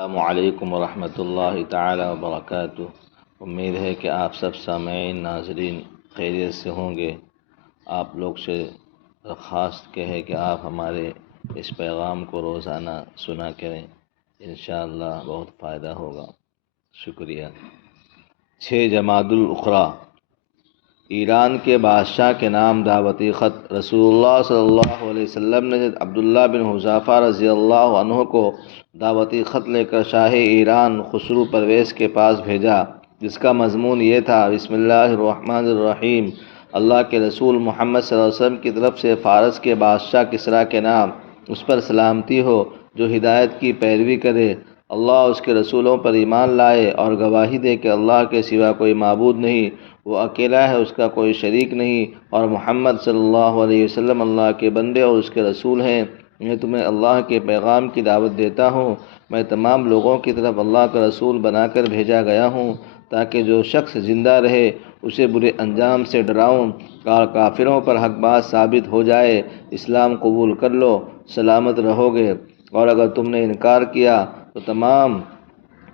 السلام علیکم ورحمۃ اللہ تعالی وبرکاتہ۔ امید ہے کہ آپ سب سامعین ناظرین خیریت سے ہوں گے۔ آپ لوگ سے درخواست کہ ہے کہ آپ ہمارے اس پیغام کو روزانہ سنا کریں، انشاءاللہ بہت فائدہ ہوگا۔ شکریہ۔ 6 جمادی الاخری، ایران کے بادشاہ کے نام دعوتی خط۔ رسول اللہ صلی اللہ علیہ وسلم نے عبداللہ بن حذافہ رضی اللہ عنہ کو دعوتی خط لے کر شاہ ایران خسرو پرویز کے پاس بھیجا، جس کا مضمون یہ تھا: بسم اللہ الرحمن الرحیم، اللہ کے رسول محمد صلی اللہ علیہ وسلم کی طرف سے فارس کے بادشاہ کسریٰ کے نام، اس پر سلامتی ہو جو ہدایت کی پیروی کرے، اللہ اس کے رسولوں پر ایمان لائے اور گواہی دے کہ اللہ کے سوا کوئی معبود نہیں، وہ اکیلا ہے، اس کا کوئی شریک نہیں، اور محمد صلی اللہ علیہ وسلم اللہ کے بندے اور اس کے رسول ہیں۔ میں تمہیں اللہ کے پیغام کی دعوت دیتا ہوں۔ میں تمام لوگوں کی طرف اللہ کا رسول بنا کر بھیجا گیا ہوں تاکہ جو شخص زندہ رہے اسے برے انجام سے ڈراؤں اور کافروں پر حق بات ثابت ہو جائے، اسلام قبول کر لو، سلامت رہو گے، اور اگر تم نے انکار کیا تو تمام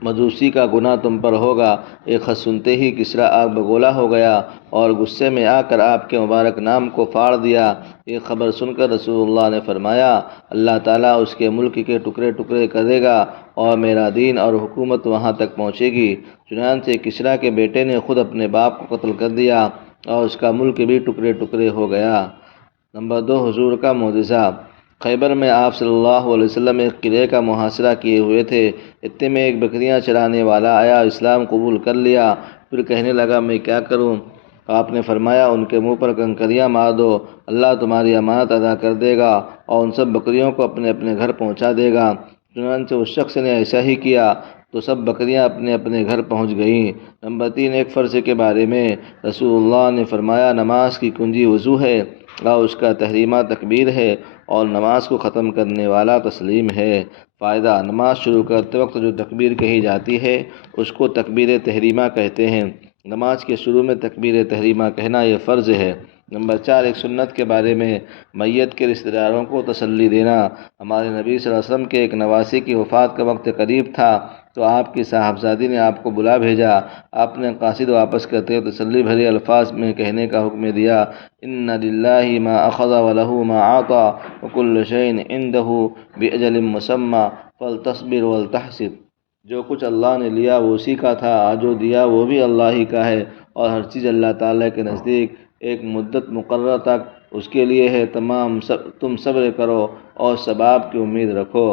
مجوسی کا گناہ تم پر ہوگا۔ ایک خط سنتے ہی کسریٰ آگ بگولا ہو گیا اور غصے میں آ کر آپ کے مبارک نام کو پھاڑ دیا۔ یہ خبر سن کر رسول اللہ نے فرمایا: اللہ تعالیٰ اس کے ملک کے ٹکڑے ٹکڑے کرے گا اور میرا دین اور حکومت وہاں تک پہنچے گی۔ چنانچہ کسریٰ کے بیٹے نے خود اپنے باپ کو قتل کر دیا اور اس کا ملک بھی ٹکڑے ٹکڑے ہو گیا۔ نمبر 2، حضور کا معجزہ۔ خیبر میں آپ صلی اللہ علیہ وسلم ایک قلعے کا محاصرہ کیے ہوئے تھے۔ اتنے میں ایک بکریاں چرانے والا آیا، اسلام قبول کر لیا، پھر کہنے لگا: میں کیا کروں؟ آپ نے فرمایا: ان کے منہ پر کنکریاں مار دو، اللہ تمہاری امانت ادا کر دے گا اور ان سب بکریوں کو اپنے اپنے گھر پہنچا دے گا۔ چنانچہ اس شخص نے ایسا ہی کیا تو سب بکریاں اپنے اپنے گھر پہنچ گئیں۔ نمبر 3، ایک فرض کے بارے میں۔ رسول اللہ نے فرمایا: نماز کی کنجی وضو ہے اور اس کا تحریمہ تکبیر ہے، اور نماز کو ختم کرنے والا تسلیم ہے۔ فائدہ: نماز شروع کرتے وقت جو تکبیر کہی جاتی ہے اس کو تکبیر تحریمہ کہتے ہیں۔ نماز کے شروع میں تکبیر تحریمہ کہنا یہ فرض ہے۔ نمبر 4، ایک سنت کے بارے میں۔ میت کے رشتہ داروں کو تسلی دینا۔ ہمارے نبی صلی اللہ علیہ وسلم کے ایک نواسی کی وفات کا وقت قریب تھا تو آپ کی صاحبزادی نے آپ کو بلا بھیجا۔ آپ نے قاصد واپس کرتے ہوئے تسلی بھرے الفاظ میں کہنے کا حکم دیا: ان للہ ما اخذ ولہ ما اعطی وکل شیء عندہ باجل مسمی فلتصبر ولتحتسب۔ جو کچھ اللہ نے لیا وہ اسی کا تھا، جو دیا وہ بھی اللہ ہی کا ہے، اور ہر چیز اللہ تعالیٰ کے نزدیک ایک مدت مقررہ تک اس کے لیے ہے۔ تم صبر کرو اور ثواب کی امید رکھو۔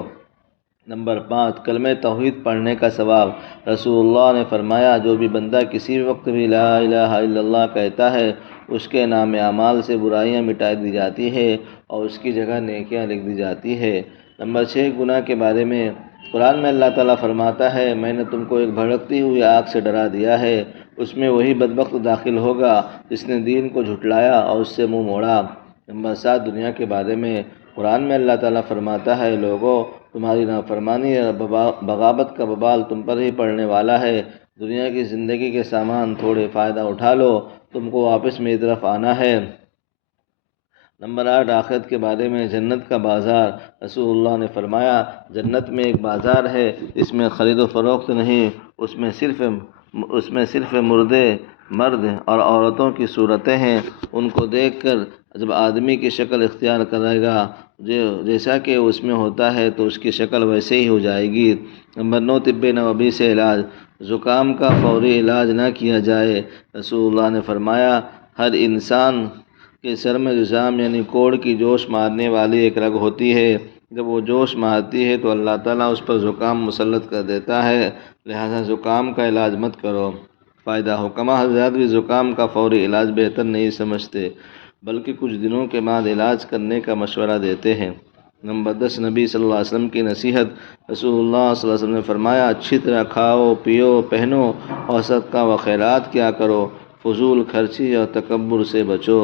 نمبر 5، کلمہ توحید پڑھنے کا ثواب۔ رسول اللہ نے فرمایا: جو بھی بندہ کسی بھی وقت بھی لا الہ الا اللہ کہتا ہے، اس کے نام اعمال سے برائیاں مٹا دی جاتی ہے اور اس کی جگہ نیکیاں لکھ دی جاتی ہے۔ نمبر 6، گناہ کے بارے میں۔ قرآن میں اللہ تعالیٰ فرماتا ہے: میں نے تم کو ایک بھڑکتی ہوئی آگ سے ڈرا دیا ہے، اس میں وہی بدبخت داخل ہوگا جس نے دین کو جھٹلایا اور اس سے منہ موڑا۔ نمبر 7، دنیا کے بارے میں۔ قرآن میں اللہ تعالیٰ فرماتا ہے: لوگو، تمہاری نافرمانی اور بغاوت کا وبال تم پر ہی پڑنے والا ہے۔ دنیا کی زندگی کے سامان تھوڑے فائدہ اٹھا لو، تم کو واپس میری طرف آنا ہے۔ نمبر 8، آخرت کے بارے میں۔ جنت کا بازار۔ رسول اللہ نے فرمایا: جنت میں ایک بازار ہے، اس میں خرید و فروخت نہیں، اس میں صرف مردے، مرد اور عورتوں کی صورتیں ہیں۔ ان کو دیکھ کر جب آدمی کی شکل اختیار کرے گا جیسا کہ اس میں ہوتا ہے تو اس کی شکل ویسے ہی ہو جائے گی۔ نمبر 9، طب نبوی سے علاج۔ زکام کا فوری علاج نہ کیا جائے۔ رسول اللہ نے فرمایا: ہر انسان کے سر میں جذام یعنی کوڑ کی جوش مارنے والی ایک رگ ہوتی ہے، جب وہ جوش مارتی ہے تو اللہ تعالیٰ اس پر زکام مسلط کر دیتا ہے، لہذا زکام کا علاج مت کرو۔ فائدہ: حکماء حضرات بھی زکام کا فوری علاج بہتر نہیں سمجھتے، بلکہ کچھ دنوں کے بعد علاج کرنے کا مشورہ دیتے ہیں۔ نمبر 10، نبی صلی اللہ علیہ وسلم کی نصیحت۔ رسول اللہ صلی اللہ علیہ وسلم نے فرمایا: اچھی طرح کھاؤ، پیو، پہنو اور صدقہ و خیرات کیا کرو، فضول خرچی اور تکبر سے بچو۔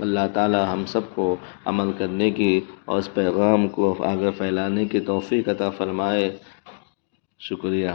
اللہ تعالی ہم سب کو عمل کرنے کی اور اس پیغام کو آگے پھیلانے کی توفیق عطا فرمائے۔ شکریہ۔